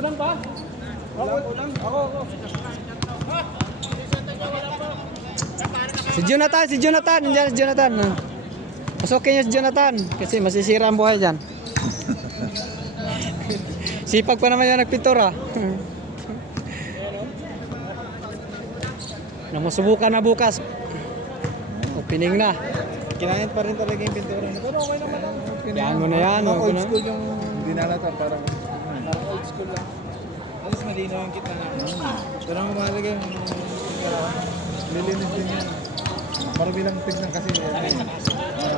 Ulang ba? Ulang. Ako. Si Jonathan. Nandiyan si Jonathan. Pasukin niyo si Jonathan. Kasi masisira ang buhay dyan. Sipag pa naman yung nagpintura. Namusubukan na bukas. Opening na. Kinahit pa rin talaga yung pintura. Pero okay naman ang Yan mo na yan. old school yung dinalata. Parang old school lang. Alas malinaw yung kita na. Pero ang mahalaga yung lilinis din yan. Para bilang tignan kasi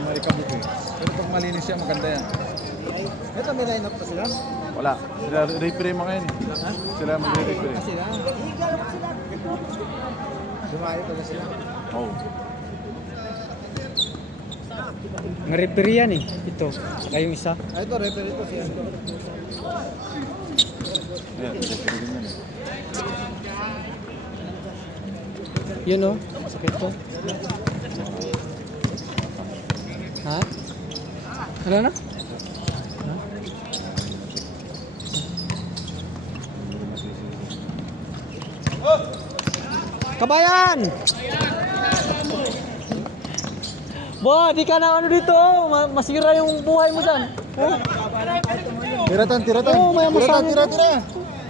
marikabuk eh. Pero pag malinis siya, maganda yan. Ito may line up pa sila? Wala. Sila referee mga yun. Sila magre-referee. Ah, sila? Dumayo pala sila. Oo. Ang referee yan eh. Ito. Saka yung isa. Ah, ito, referee ito siya. Ayan, referee din yan. Yun o. Sakit to. Ha? Ano na? Ha? Kabayan! Bo, di ka na ano dito. Masira yung buhay mo dyan. Tiratan. Oo, may masabi.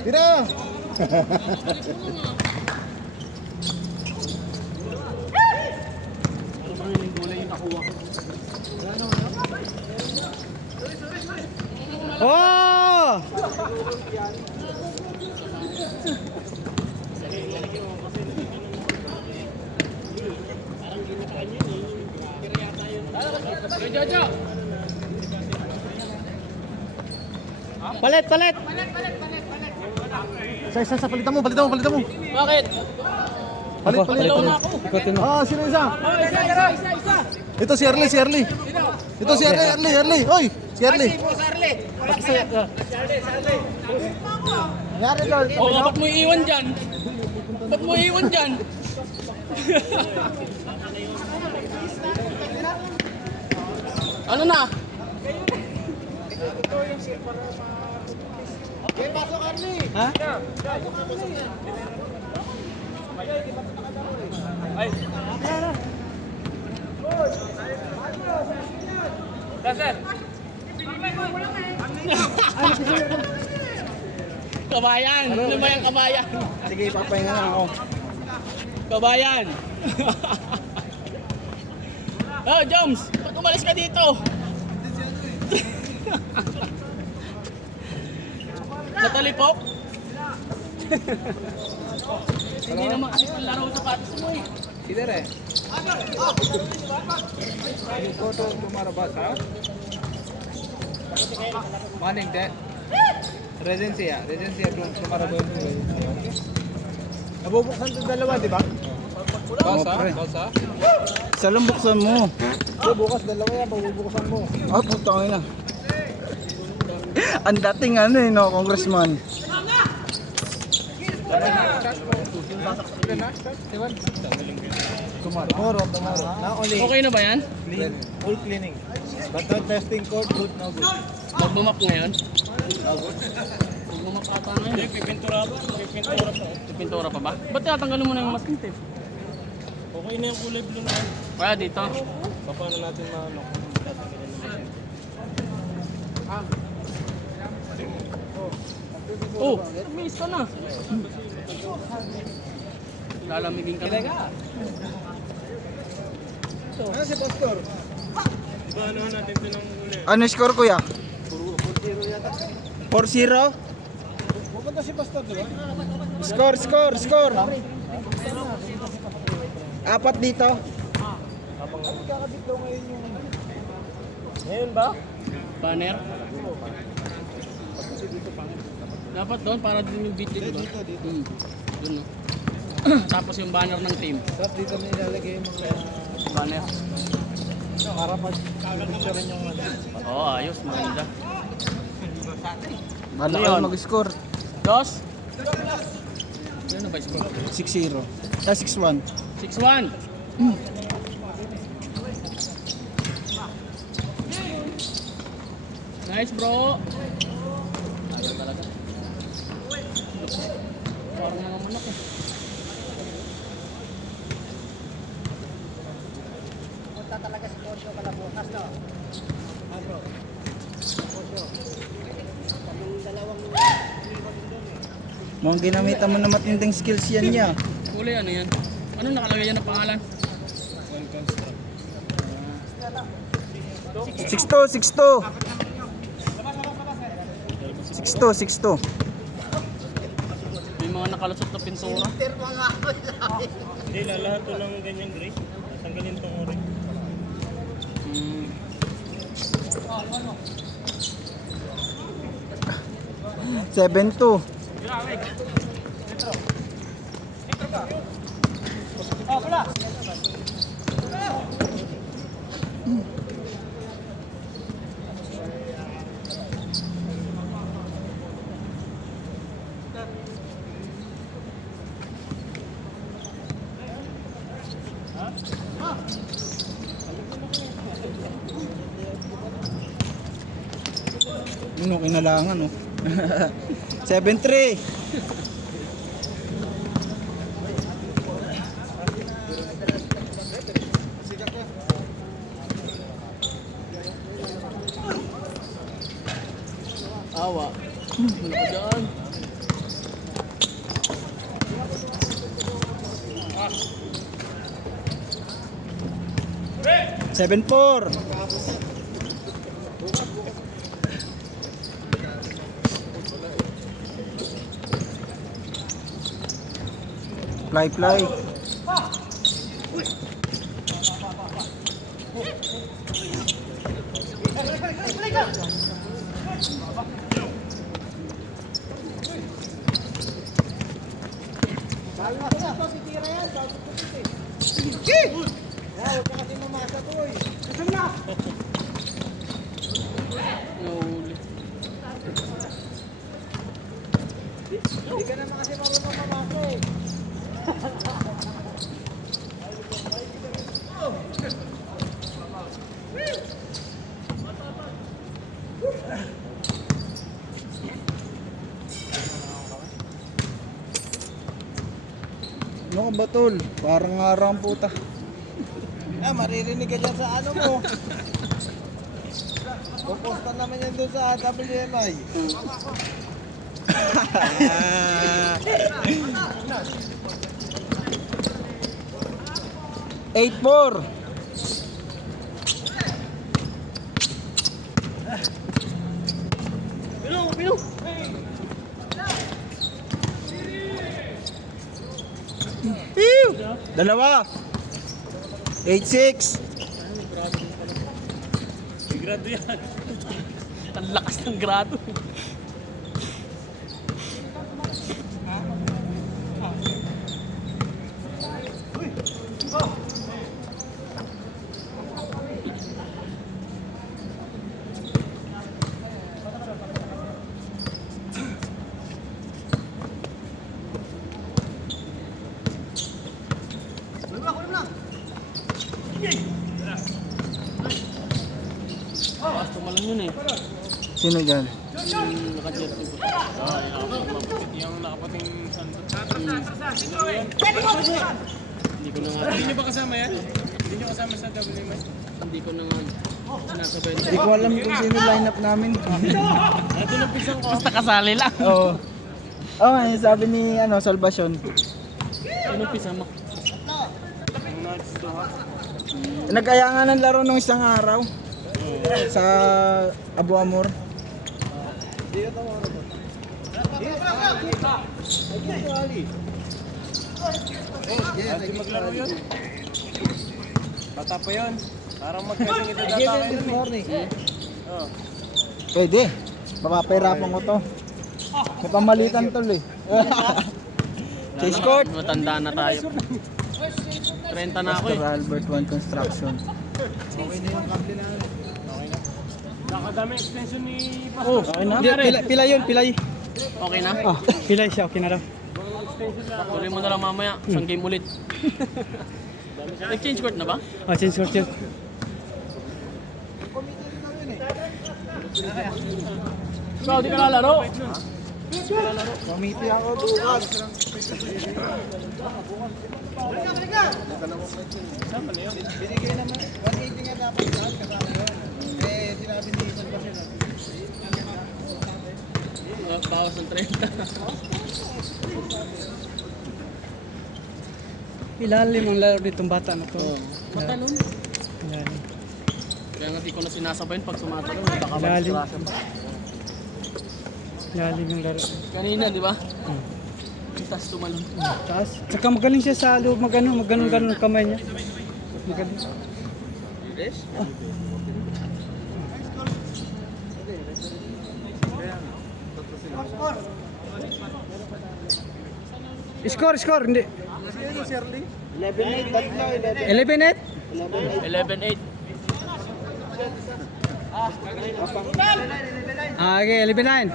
Tira! Oh! Palit. Sa palitan mo. Bakit? Palit. Ikutin mo. Ah, sino isa? Ito si Arlie. Ito si Arlie. Oy, si Arlie. Nangyari doon. Oh, ba't mo iiwan dyan? Ano na? Ha? Kabayan! Ano ba yung kabayan? Sige, papahinga na ako. Kabayan! Oh, Joms! Ba't umalis ka dito? Natalipok? Hindi naman kasi laro sa patis mo eh. Kider eh. Go to tomorrow bus, ha? Morning, Dad. Regency tomorrow bus. Nabubuksan itong dalawa, di ba? Basa? Isa lang buksan mo. Bukas dalawa yan, pabubuksan mo. Ah, putang ina. Ang dating ano eh, no, congressman. Tomorrow. Now only Okay na ba yan? clean, full cleaning. But not testing code, good, no good. Magbumap ngayon? Magbumap ata ngayon. Hindi, pipintura pa. Pipintura pa ba? Ba't tatanggalin mo na yung masking tape? Okay na yung kulay blue na. Kaya dito. Paano natin maano? Oh, miss ka na. Lalamigin ka na. Ano si Pastor? Paano natin ito ng uli? Ano score kuya? 4-0? Pupunta si Pastor, di ba? Score. Apat dito. Kakabit daw ngayon yung... Ngayon ba? Banner. Dapat doon para din yung video, diba? Dito. Doon, no? Tapos yung banner ng team. Tapos dito na ilalagay yung mga... Banner. Para mag-picture rin yung ano. Oo, ayos. Maganda. Bala Ano kayo yun? mag-score. Dos? Ano ba yung score? 6-0. 6-1. 6-1. Nice, bro. Ayaw talaga. parang mga manok eh. Punta talaga si Korsyo kalabukas, no? Bro. Korsyo. Kaming dalawang Mukhang ginamitan mo na matinding skills yan niya. Huli, ano yan? Ano nakalagay yan na pangalan? 6'2", 6'2". 6'2". May mga nakalusot na pintura. Hindi, lahat to lang ganyan, Grace. Ang ganitong ori. Hmm. 7'2". Ano, kinalangan, no? 7'3". Awa. Ano ka dyan? Seven four. Fly. Nahuli. Hindi ka naman kasi marunong mamasok. Ano ka ba, tol? Parang araw ang puta. Maririnig ka dyan sa ano mo. Puposta naman yan doon sa WMI. Eight four. Pino! Dalawa. 8-6. Grado yan. Ang lakas ng grado. Bakas tumalan yun eh. Sino dyan? Yung naka-jersey po. Yung nakapating sandot. Hindi ko na nga. Hindi nyo ba kasama yan? Hindi nyo kasama sa WMI? Hindi ko na nga. Sinasabay Hindi ko alam kung sino lineup namin. Ito na pisang ko. Basta kasali lang. Oo. Oh, sabi ni Salvacion. Ano pisa mo? Ang nuts to ha. Nag-aya nga ng laro nung isang araw sa Abu Amor. Hindi maglaro yun. Bata pa yun. Parang magkasing ito data kayo nun eh. Oh. Pwede. Papapahirapan ko to. May pamalitan tol eh. Chase court. Matanda na tayo. 30 na ako eh. Pastor Albert One Construction. Nakadami extension ni Oh, Okay na? Pila yun, pilay. okay na? Oh, pilay siya, okay na daw. Tuloy mo na lang mamaya. Isang game ulit. Nag-change court na ba? Oh, change court yun. Ikaw, di ka lalaro? lalaro. Pamiti ako bukas. Binigay naman. 180 nga dapat lahat kasama yun. Eh, sinabi ni Isan pa siya. Bawas ng 30. Ilalim ang laro ditong bata na to. Matalon. Ilalim. Kaya nga di ko na sinasabayin pag sumatalon. Baka Lalim. mag-disgrasya pa. Ilalim yung laro. Kanina, di ba? Tapos tumalon. Taas. Tsaka magaling siya sa loob, maganon ang kamay niya. Magaling. Score, hindi. 11-8, tatlo, 11-8? 11-8. Ah, okay, 11-9.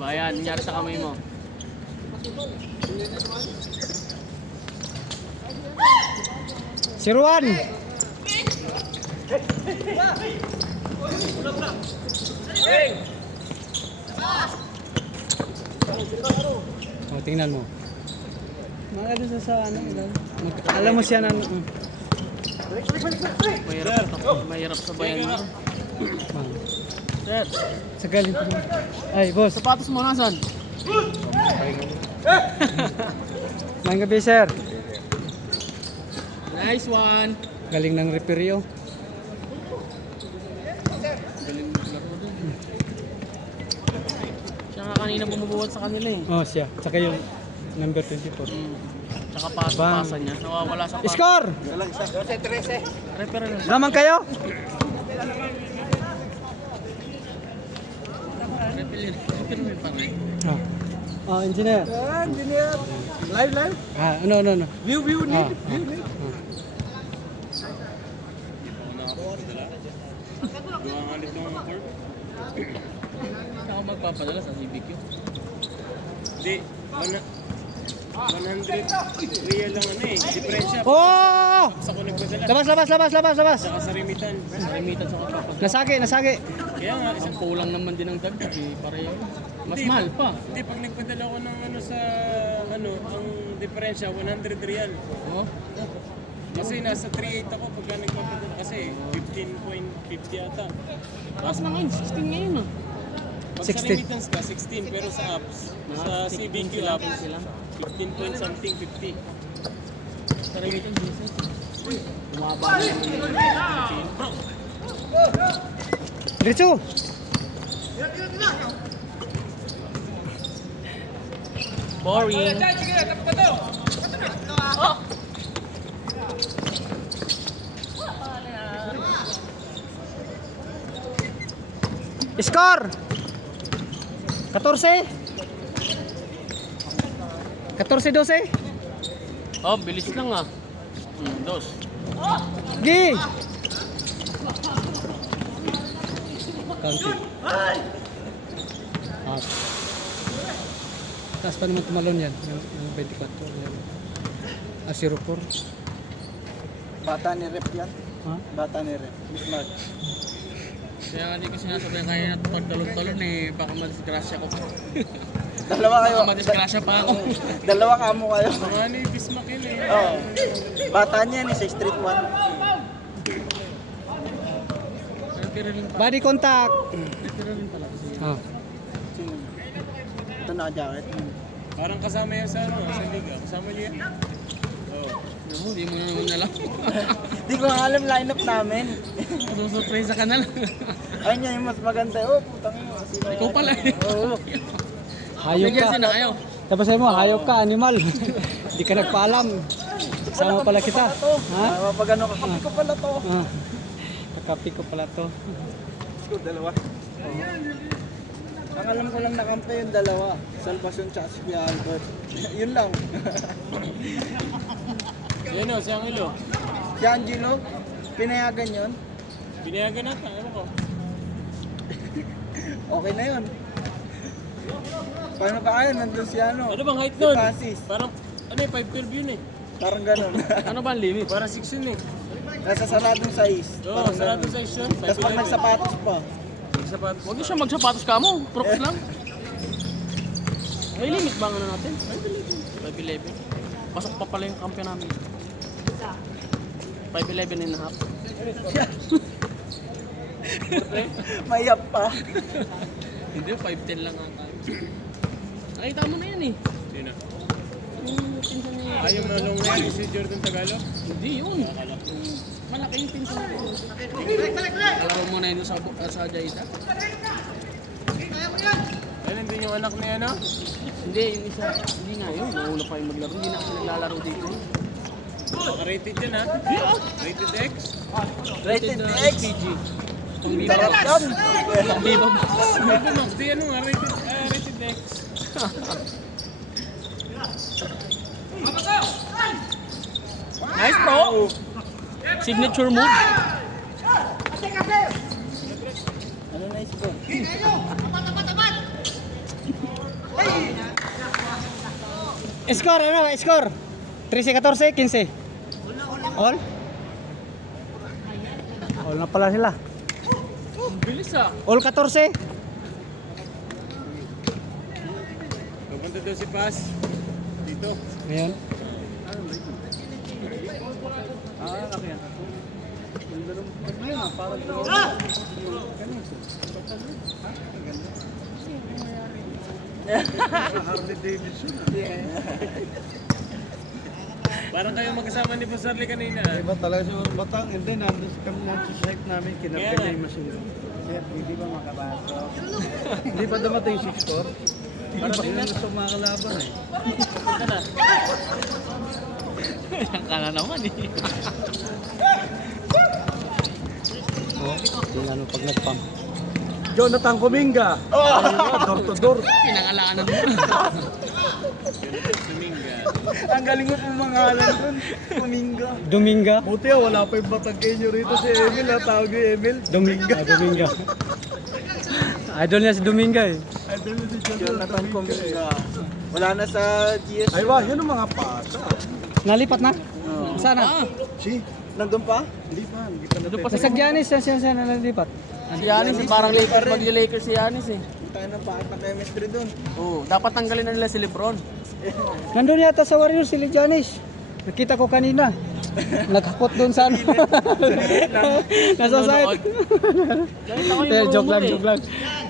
Bayan, nangyari sa kamay mo. Siruan. Oh, tingnan mo. Mga doon sa ano, alam mo siya na Mahirap sa bayan mo. Sir, sa galing po. Ay, boss. sapatos mo nasan? Maayong gabi, sir. Nice one. Galing ng referee. Galing maglaro doon. Siya nga kanina bumubuhat sa kanila eh. Oh, siya. Tsaka yung number 24. Tsaka pasan niya. Nawawala sa pasan. Score! Refer lang. Naman kayo? Refer mo pa rin. Oh, engineer. engineer. Live. Ah, ano. View, Ah, need. Ako magpapadala sa CBQ. Hindi, 100 real lang ano eh. Diferensya. Oh! Sa ko nagpadala. Labas. Saka sa remitan. Limitan sa kapag. Nasagi. Kaya nga, Isang kulang naman din ang dagdag eh. Pareho. Mas mahal pa. Hindi, pag nagpadala ko ng ano sa, ano, ang diferensya, 100 real. Oh. Kasi nasa 3.8 ako pagka nagpapadala. Kasi 15.50 ata. Taas na ngayon. 16 ngayon ah. Pag 16. sa remittance ka, 16. Pero sa apps, sa CBQ apps, sila. 15 point something, 50. Sa remitan business. Bumaba na yung Diretso. boring. Score! 14? 14-12? Oh, bilis lang ah. Dos. Gi! County. Taas pa naman tumalon yan. Yung 24. Yan. 04. Bata ni Rep yan. Ha? Bata ni Rep. Bismarck. Kaya nga di ko sinasabihan kaya na pagtalon-talon eh. Baka madisgrasya ko pa. Dalawa kayo. Baka madisgrasya pa ako. Dalawa kamo kayo. Mga ano yung Bismarck yun eh. Oo. Bata niya ni sa Street 1. Pero rin pa. Body contact. Pero rin pala kasi. Ah. Ito naka-jacket. Parang kasama yan sa, ano, sa liga. Kasama niyo yan? Oo. Hindi mo naman alam. Di ko nga alam lineup namin. Masusurpresa ka na lang. Ayun niya yung mas maganda. Oh, putang ina. Sino Ikaw pala eh. Oo. Hayop May ka. jersey na kayo. Tapos sabi mo, hayop ka, animal. Hindi ka nagpaalam. Sama pala kita. Ha? Mapagano ka. Kapi ko pala to. Ah. Kakapi ko pala to. Let's go, dalawa. Ang alam ko lang nakampi yung dalawa. Salvacion tsaka si Kuya Albert. Yun lang. Yan o, si Angelo. Si Angelo, pinayagan yun. Binayagan natin, ano ko? Okay na yun. Paano pa kayo? Nandun si ano? Ano bang height Si nun? Pasis. Parang, ano eh, 5'12 yun eh. Parang ganun. Ano ba ang limit? Para 6 yun eh. Nasa saradong size. Oo, sarado sa isyon. Tapos pag nagsapatos pa. Sapatos. Huwag niyo siya magsapatos ka mo. Crooks lang. May limit ba ang ano natin? 5'11". Pasok pa pala yung kampiyon namin. 5'11 and a half. Mayap pa. Hindi, 5'10 lang ang tayo. Nakita mo na yan eh. Sino? Yung pinsan niya. Ayaw na long na yan si Jordan Tagalog. Hindi yun. Malaki yung pinsan niya. Alaro mo na yun sa Jaita. Ayun, hindi yung anak niya na. Hindi, yung isa. Hindi nga yun. Nauna pa yung maglaro. Hindi na kasi naglalaro dito. Baka rated yan ha. Rated X. Rated X. PG. Pang Viva Talaga Max. yan. Pang Viva Max. Rated Max. Di ano nga, rated X. Nice bro. Signature move. Ano na score? Score, ano? Score. 13-14, 15. All? All na pala sila. Ang bilis ah. All 14. Pupunta daw si Paz. Dito. Ngayon. Parang kayo magkasama ni Boss Arlie kanina. Iba talaga si Batang. Hindi, nandun kami nandun sa site namin. Kinapin niya yung machine. Hindi ba makabasok? Hindi pa damatay yung 6-4. Para din na gusto mga kalaban eh. Ang kana naman eh. Tingnan mo pag nag-pump. Jonathan Kuminga. Door to door. Pinangalanan mo. Suminga. Ang galing mo pong mga alam dun. Kuminga. Dominga. Buti wala pa yung Batanggenyo rito si Emil. Tawag yung Emil. Dominga. Dominga. Idol niya si Dominga eh. Jonathan Kuminga. Wala na sa GS. Ay ba, yun ang mga pasa. Nalipat na? Sana? Si? Nandun pa? Hindi pa. Hindi pa Doon pa Sa Giannis, siya nalipat. Si Yanis, parang Lakers, mag-Lakers si Yanis eh. Tayo ng paat na chemistry dun. Oo, dapat tanggalin na nila si Lebron. Nandun yata sa Warriors si Giannis. Nakita ko kanina. Naghakot doon sa ano. Nasa site. Joke lang.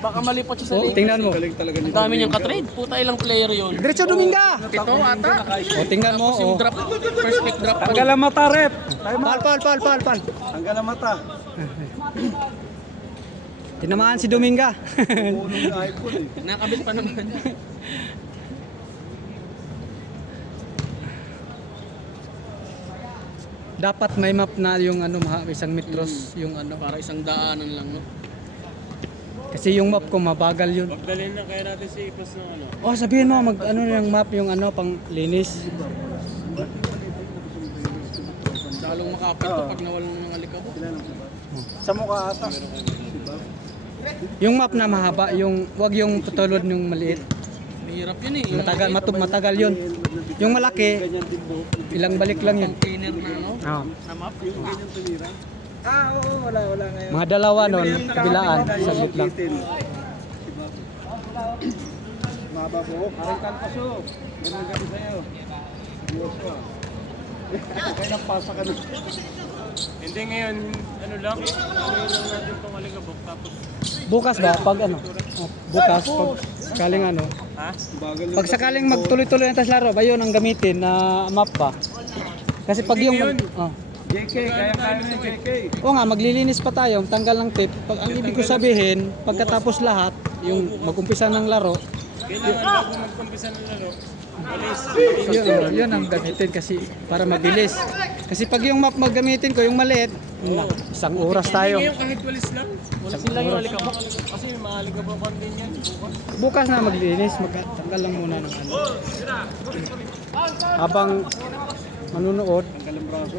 Baka malipat siya sa Oh, Lakers. tingnan mo. Galing talaga Ang dami niyang katrade. Puta ilang player yun. Diretso Dominga. 7 ata. O, tingnan mo. Tapos yung Oh. drop, first pick drop. Tanggal ang mata, rep. Pal. Tanggal ang mata. Tinamaan si Dominga. Puno yung iPhone eh. Nakabit pa naman. Dapat may map na yung ano, isang metros yung ano. Para isang daanan lang, no? Kasi yung map ko mabagal yun. Pagdalhin na kaya natin si Ipos ng ano. Oh, sabihin mo mag ano yung map yung ano pang linis. Lalong makapit to pag nawalan ng alikabok. Sa mukha ata. Yung map na mahaba, yung wag yung putulod yung maliit. Mahirap yun eh. Yung Matagal yun. Yung malaki, ilang balik lang yun. container na ano, Oh. na map. Ah, oo, wala ngayon. Mga dalawa nun, kabilaan, saglit lang. Maba po. Aray kalpaso. Ganun gabi sa'yo. Diyos ka. Kaya nagpasa ka na. Hindi ngayon, ano lang natin itong alikabok. Tapos, Bukas ba pag ano? Oh, bukas pag sakaling ano. ha? Bagal yung Pag sakaling magtuloy-tuloy ang tas laro, ba yun ang gamitin na map pa? Kasi pag yung JK, kaya na yung JK. Oo nga, maglilinis pa tayo, tanggal ng tape. Pag ang ibig ko sabihin, pagkatapos lahat, yung mag-umpisa ng laro, Kailangan bago mag-umpisa ng laro. Walis. yun ang gamitin kasi para mabilis. Kasi pag yung map maggamitin ko, yung maliit, isang oras tayo. Ngayon kahit walis lang. Walis lang yung alikabok. Kasi may mga alikabok din yan. Bukas na maglinis, magtanggal lang muna ng ano. Habang manunood, Tanggal ang braso.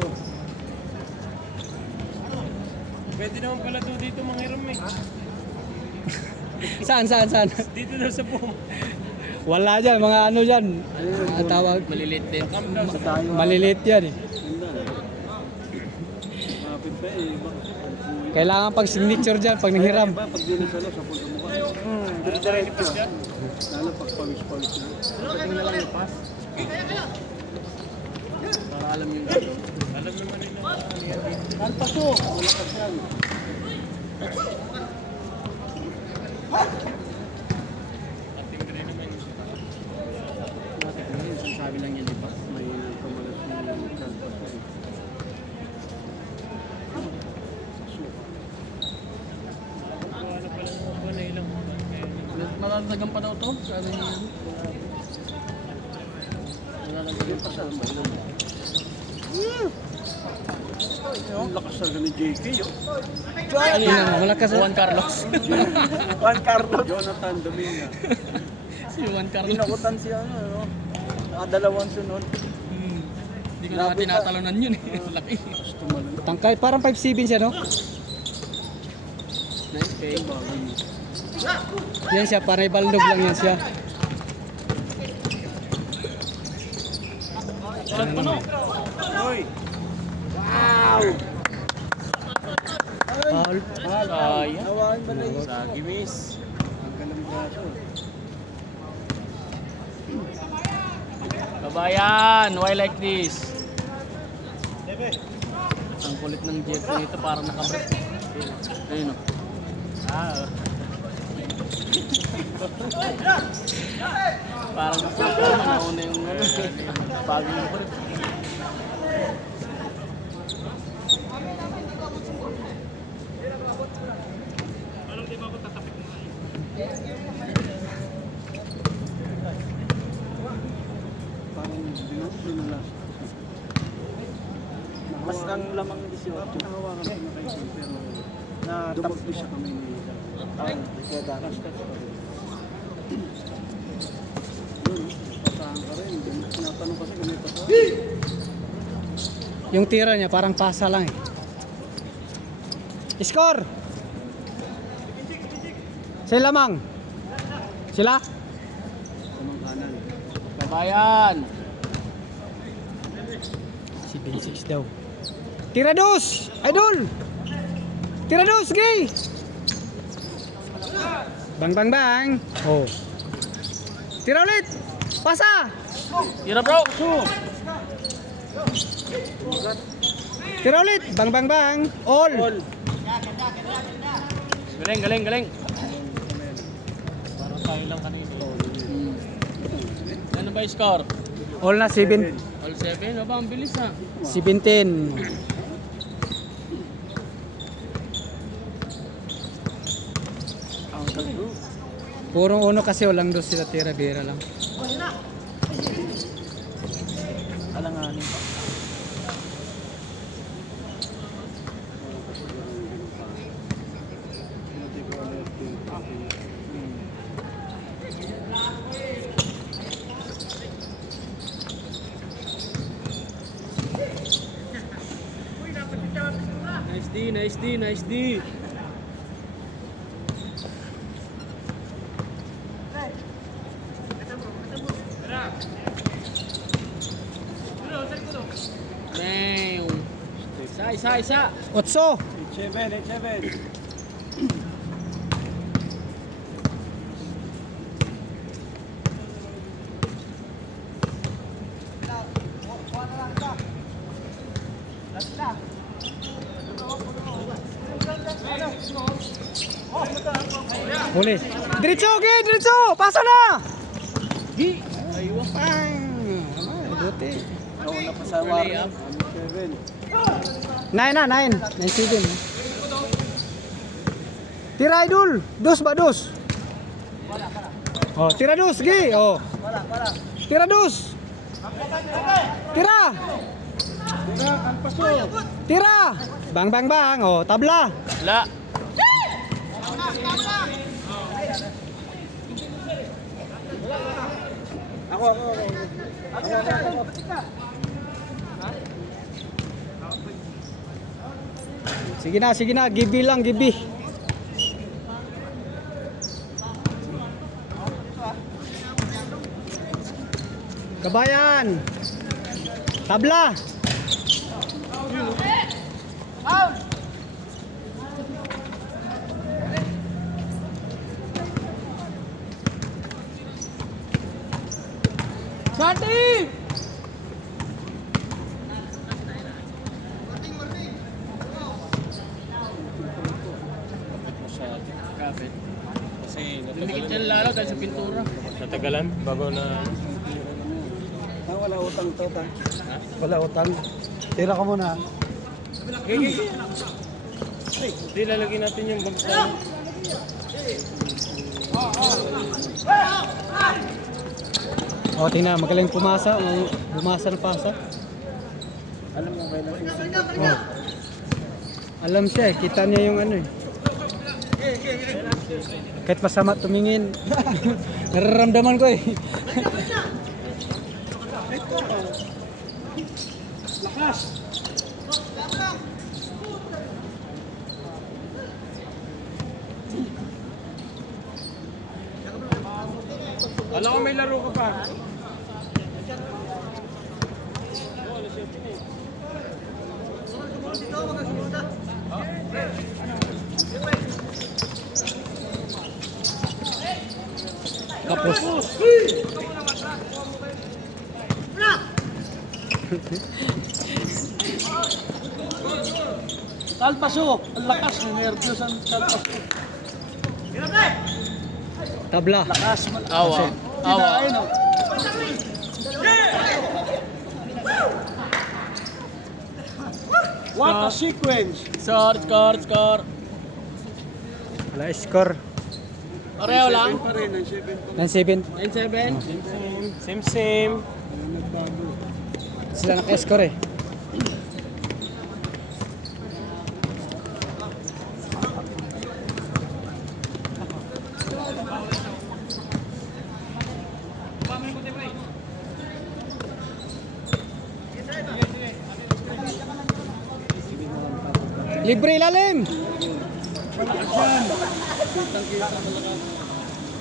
Pwede naman pala to dito manghiram eh. saan? Dito daw sa buong. Wala dyan, mga ano dyan. Ang tawag, Maliliit din. maliliit yan eh. Mapit pa eh. Kailangan pag signature dyan, pag nanghiram. Pag di nasalo, sa punta mo ka. Diretso. Lalo pag pawis-pawis na. Pwede na lang yung pass. Para alam yung alam naman nila. Alpaso! Malakas yan. Ating rin naman yun. Sabi lang yan, di ba? May kamalas yung alpaso. Wala pala mga buwan na ilang buwan ngayon. Malalagyan pa daw to. Sabi niya yan. Malalagyan pa siya. Ang lakas talaga ni JK, yo. Ano Tingnan mo, malakas oh. Juan Carlos. Juan Carlos. Jonathan Dominga. Si Juan Carlos. Pinakutan siya, ano, nakadalawang sunod. Hindi ko na tinatalunan yun eh. Laki. Tangkay, parang 5'7 siya, no? Nice pay. Yan siya, parang ibaldog lang yan siya. Hoy! Foul. Sayang. Nawahan ba na yun? Sagi miss. Ang galang braso. Kabayan, why like this? Ang kulit ng Jeffrey nito, parang nakabreak. Ayun o. Parang nauna yung bago ng kulit. Parang dinulas. Mas ang lamang 18. Nahawakan ko na kayo pero Na dumagli siya kami ni Kaya dami. Pasahan ka rin. Tinatanong kasi ganito pa. Yung tira niya, parang pasa lang eh. Score! Sila lamang. Sila? Tamang kanan. Kabayan! Si B6 daw. Tira dos! Idol! Tira dos, gay! Bang bang bang! Oh. Tira ulit! Pasa! Tira bro! Tira ulit! Bang bang bang! All! Galing, galing, galing! Parang tayo lang kanina. Ano ba yung score? All na 7. All 7? Aba, ang bilis ha. 17. Puro uno kasi walang dos sila tira, bira lang. Alanganin. Nice D, nice D, nice D. Damn. Isa. 8. 7. Huli. Diretso, okay, diretso! Pasa na! Gi! Aywa. Bang! Buti. Nauna pa sa warning. 7. 9 na, 9. 9-7. Tira idol. Dos ba, dos? Oh, tira dos, gi. Oh. Tira dos. Tira. Tira. Bang bang bang. Oh, tabla. Wala. Ako. Sige na, gibi lang, gibi. Kabayan. Tabla. Santi! Kapit. Kasi Dumikit yan lalo dahil sa pintura. natagalan bago na Wala utang to, ta. Wala utang. Tira ka muna. Hindi, lalagyan natin yung bagsak. O, tingnan, magaling pumasa. Bumasa na pasa. Alam mo, kailan Oh. Alam siya eh, kita niya yung ano eh. Kahit masama tumingin. Nararamdaman ko eh. Alam ko may laro ka pa. Tapos. Talpaso! Ang lakas, nervyos ang talpaso. Tabla. Lakas, Awa. Awa. Ayun, oh. What a sequence! Score. Wala score. Pareho lang. Pa rin, ang 7 pa. Ng 7. 9-7. Same. Sila naka-score eh. Libre ilalim.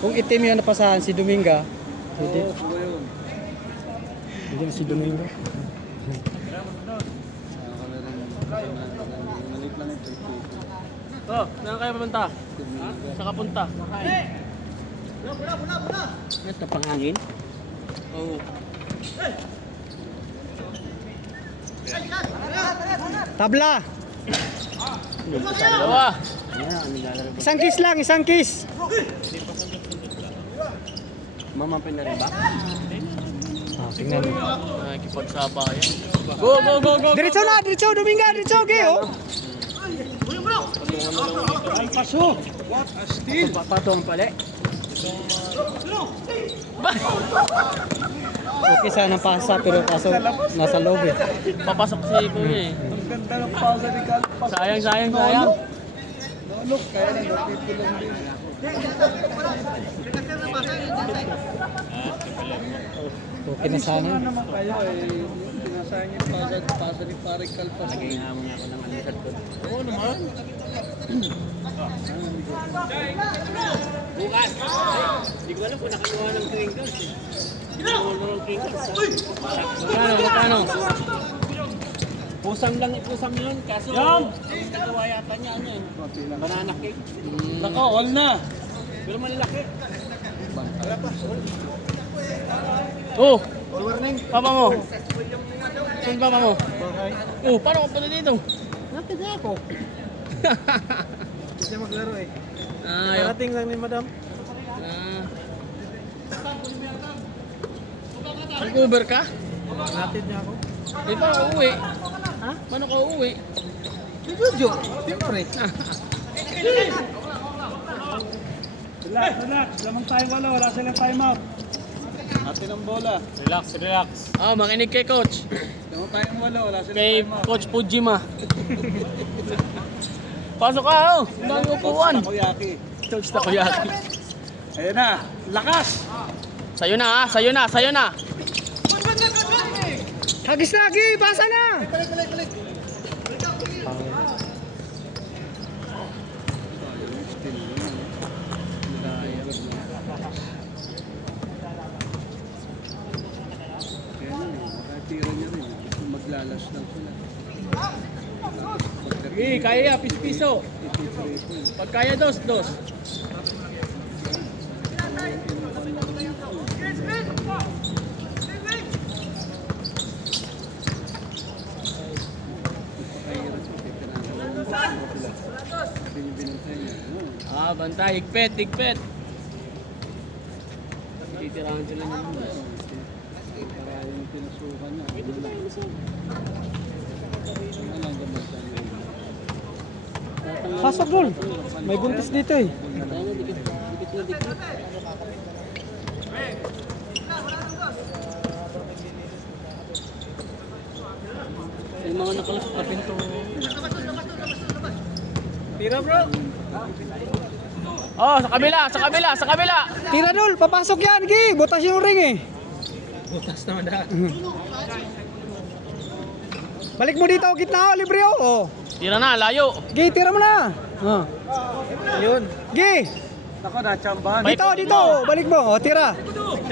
Kung itim yun napasahan si Dominga, hindi. Hindi na si Dominga. Oh, saan kayo pumunta? Sa kapunta. Ito pangangin. Oo. Tabla. Dalawa. Isang kiss lang, isang kiss. Mamapin na rin ba? Tingnan mo. Nakikipagsabayan. Go! Diretso Dominga, diretso kayo. Talpaso! What a steal! Patong pala. Okay sana pasa pero kaso nasa loob eh. Papasok si Kuya eh. Ang ganda ng pasa ni Kalpas. Sayang. Look, kaya na napipilong din. Okay na sana. Ano naman kayo eh, sinasayang yung pasa ni Pare Kalpas. Naginghamon ako ng alisad ko. Oo naman. Bukas! Hindi ko alam kung nakakuha ng crinkles eh. Nakakuha ng crinkles. Magkano? Pusam yun. Kaso, nagawa yata niya ano yun. Banana cake. Nako, all na. Pero malaki. Oh! Papa mo! Saan papa mo? Oh, paano ka pala dito? Napit na ako. Hindi siya maglaro eh. Ayaw. Karating lang ni Madam. Nag-Uber ka? Natid niya ako. Di pa ako uuwi. Ha? Paano ka uuwi? Si Jojo, siyempre. Relax. Lamang tayo wala silang time out. Atin ang bola. Relax. Oh, makinig kay Coach. Lamang tayong wala silang Kay time out. Coach Pujima. Pasok ka, oh! Ang dami upuan. Takoyaki. Coach Takoyaki. Ayan na, lakas! Sa'yo na, ha? Sa'yo na. Hagis lagi, basa na. Sige, kaya, piso. Pag kaya, dos. Bantay, igpet. Titirahan sila ng bus. Para yung pinasukan niya. Ano lang gamot yan. Pasok dul. May buntis dito eh. Yung mga nakalapit na pinto. Tira bro. Oh, sa kabila. Tira dul, papasok yan. Gi, butas yung ring eh. Butas naman dahil. Balik mo dito, gitna oh, libre oh. Oh. Tira na, layo. Gi, tira mo na. Oh. Yun. Gi, Ako na, chambahan. dito, balik mo. Oh, tira.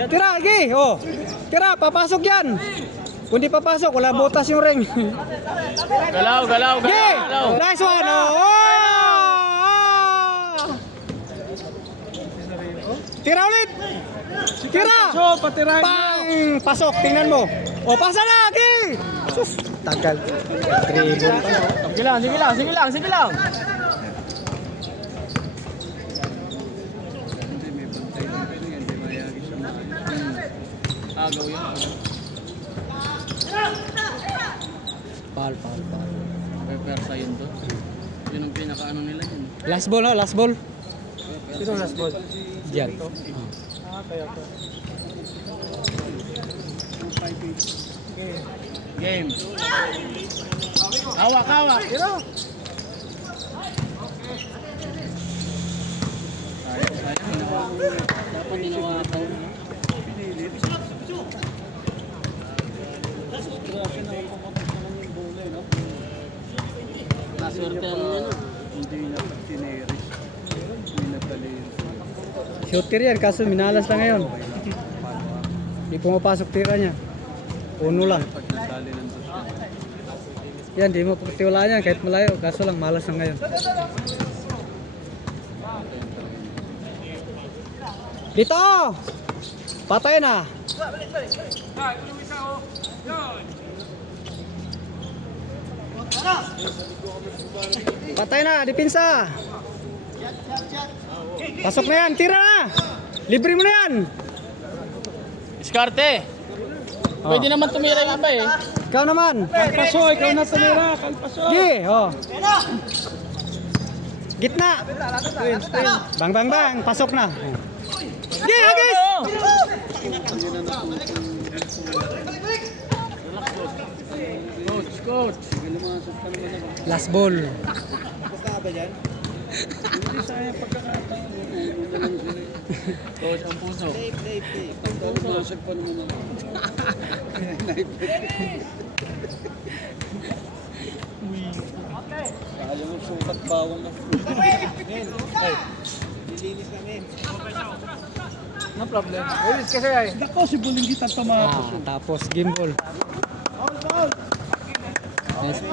Tira, Gi. Oh. Tira, papasok yan. Kung di papasok, wala butas yung ring. Galaw. Gi, nice one. Oh. Tira ulit. Tira. So, patirahin mo. Pang! Pasok, tingnan mo. O, pasa na, Gi! Sus, tagal. Dribble. Sige lang. Hindi, may bantay din kayo yan. Hindi mayagi siya makaya. Agaw yun. Pal. Persa yun to. Yun ang pinaka-ano nila yun. Last ball, oh, last ball. Sino last ball? Diyan. Game. Hawak. Dapat ninawakan. Naswerte ano yan. Hindi na tineris. Hindi na pala yun. Shooter yan, kaso minalas lang ngayon. Di pumapasok tira niya. Uno lang. Pag nasali ng dos yan. Yan, di mo pagtiwalaan yan kahit malayo. Kaso lang, malas lang ngayon. Dito! Patay na! Patay na, dipinsa! Pasok na yan, tira na! Libre mo na yan! Diskarte. Pwede naman tumira yung iba eh. Ikaw naman! Kalpaso, ikaw na tumira. Kalpaso. Gi! Oh. Gitna! Bang! Pasok na! Gi! Agis! Coach. Last ball. Hindi sayang pagkakataon. Coach, ang puso. Pumasag pa naman ako. Kaya mo sukat bawal na. No problem. Ulis kasi ay. Ako si Bulinggit ang tumakas. Tapos game ball. Nice play.